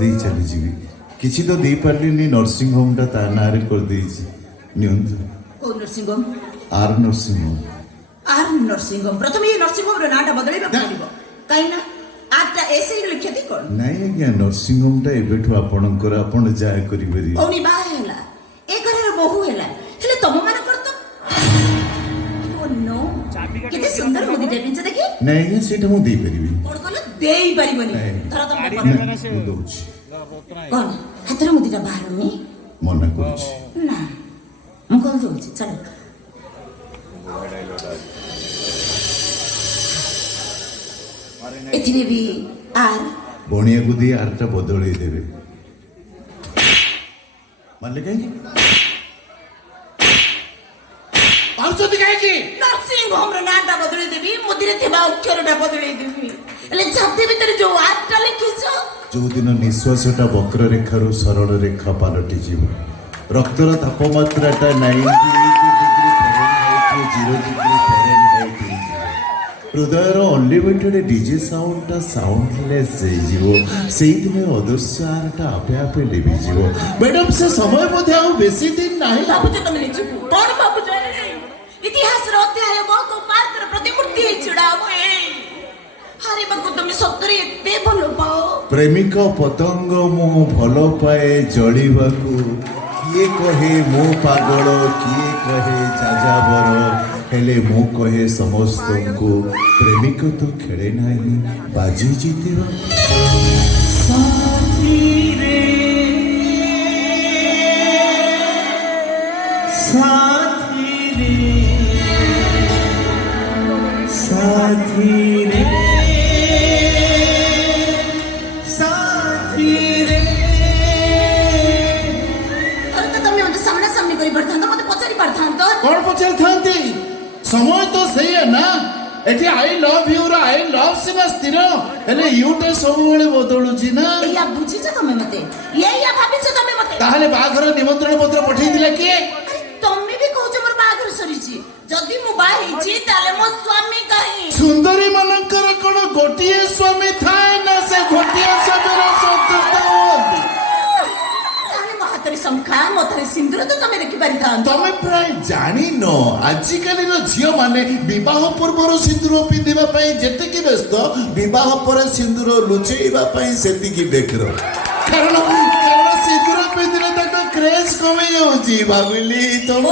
ଦେଇ ଚାଲିଯିବି କିଛି ତ ଦେଇପାରିଲିନି ନର୍ସିଂ ହୋମଟା ତା ନାଁରେ କରିଦେଇଛି ନିଅନ୍ତୁ କୋଉ ନର୍ସିଂ ହୋମ? ଆର୍ ନର୍ସିଂ ହୋମ। ଆର୍ ନର୍ସିଂ ହୋମ ପ୍ରଥମେ ଏ ନର୍ସିଂ ହୋମର ନାଁଟା ବଦଳେଇବାକୁ ପଡ଼ିବ କାହିଁକି ନା ଆର୍ଟା ଏସେଇରେ ଲେଖିନ୍ତି କ'ଣ? ନାଇଁ ଆଜ୍ଞା ନର୍ସିଂ ହୋମଟା ଏବେଠୁ ଆପଣଙ୍କର ଆପଣ ଯାହା କରିପାରିବେ। ଭଉଣୀ ବାହା ହେଲା ଏ ଘରର ବୋହୂ ହେଲା ହେଲେ ତମ ମାନଙ୍କର ତ କେତେ ସୁନ୍ଦର ମୁଦିଟେ ପିଞ୍ଚ ଦେଖି। ନାଇଁ ଆଜ୍ଞା ସେଇଟା ମୁଁ ଦେଇପାରିବିନି। କ'ଣ କଲ ଦେଇପାରିବନି? ଧର ତମ ମୁଁ ଦଉଛି। କ'ଣ ହାତର ମୁଦିଟା ବାହାରୁନି? ମନା କରୁଛି ନା ମୁଁ କ'ଣ ଦଉଛି ଚାଲ। ଏଥିରେ ବି ଆର୍ ବଣିଆକୁ ଦେଇ ଆରଟା ବଦଳେଇ ଦେବେ ମାରିଲେ କାହିଁକି ମାରୁଛନ୍ତି କାହିଁକି? ନର୍ସିଂ ହୋମର ନାଁଟା ବଦଳେଇ ଦେବି ମୁଦିରେ ଥିବା ଅକ୍ଷରଟା ବଦଳେଇ ଦେବି ହେଲେ ଛାତି ଭିତରେ ଯୋଉ ଆର୍ଟା ଲେଖିଛ ଯୋଉଦିନ ନିଶ୍ୱାସଟା ବକ୍ରରେଖାରୁ ସରଳ ରେଖା ପାଲଟିଯିବ ରକ୍ତର ତାପମାତ୍ରାଟା 98 ହୃଦୟର ଅନଲିମିଟେଡ୍ ଡିଜେ ସାଉଣ୍ଡଟା ସାଉଣ୍ଡଲେସ୍ ହେଇଯିବ ସେଇଦିନ ଅଦୃଶ୍ୟ ଆରଟା ଆପେ ଆପେ ଲିଭିଯିବ। ମ୍ୟାଡାମ ସେ ସମୟ ବୋଧେ ଆଉ ବେଶୀ ଦିନ ନାହିଁ। ଭାବୁଛ ତମେ ନିଜକୁ କ'ଣ ଭାବୁଛ? ଇତିହାସର ଅଧ୍ୟାୟ ବହକ ପାର୍କର ପ୍ରତିମୂର୍ତ୍ତି ହେଇ ଛିଡ଼ା ହବ। ହାରିବାକୁ ତମେ ସତରେ ଏତେ ଭଲ ପାଅ? ପ୍ରେମିକ ପତଙ୍ଗ ମୁଁ ଭଲ ପାଏ ଜଳିବାକୁ କିଏ କହେ ମୁଁ ପାଗଳ କିଏ କହେ ଯାଯାବର ହେଲେ ମୁଁ କହେ ସମସ୍ତଙ୍କୁ ପ୍ରେମିକ ତ ଖେଳେ ନାହିଁ ବାଜି ଜିତିବା। କଣ ପଚାରିଥାନ୍ତି? ସମୟ ତ ସେଇଆ ନା ଏଠି ଆଇ ଲଭ୍ ୟୁ ର ଆଇ ଲଭ୍ ସିନା ସ୍ଥିର ହେଲେ ୟୁଟା ସବୁବେଳେ ବଦଳୁଛି ନା। ଏଇଆ ବୁଝିଛ ତମେ ମତେ? ଏଇଆ ଭାବିଛ ତମେ ମତେ? ତାହେଲେ ବାହାଘର ନିମନ୍ତ୍ରଣ ପତ୍ର ପଠେଇଥିଲା କିଏ? ତମେ ବି କହୁଛ ମୋର ବାହାଘର ସରିଛି। ଯଦି ମୁଁ ବାହା ହେଇଛି ତାହେଲେ ମୋ ସ୍ୱାମୀ କାହିଁ? ସୁନ୍ଦରୀ ମାନଙ୍କର କଣ ଗୋଟିଏ ସ୍ୱାମୀ ଥାଏ ନା ସେ ଗୋଟିଏ ସ୍ୱାମୀର ସନ୍ତୁଷ୍ଟ ହୁଅନ୍ତି? ତାହେଲେ ମୋ ହାତରେ ଶଙ୍ଖା ମଥାରେ ସିନ୍ଦୁର ତ ତମେ ଦେଖିପାରିଥାନ୍ତ। ତମେ ପ୍ରାୟ ଜାଣିନ ଆଜିକାଲିର ଝିଅ ମାନେ ବିବାହ ପୂର୍ବରୁ ସିନ୍ଦୁର ପିନ୍ଧିବା ପାଇଁ ଯେତିକି ବ୍ୟସ୍ତ ବିବାହ ପରେ ସିନ୍ଦୁର ଲୁଚେଇବା ପାଇଁ ସେତିକି ବେକର। କାରଣ ସିନ୍ଦୁର ପିନ୍ଧିଲେ ତାଙ୍କ କ୍ରେଜ୍ କମି ଯାଉଛି। ଭାବିଲି ତମ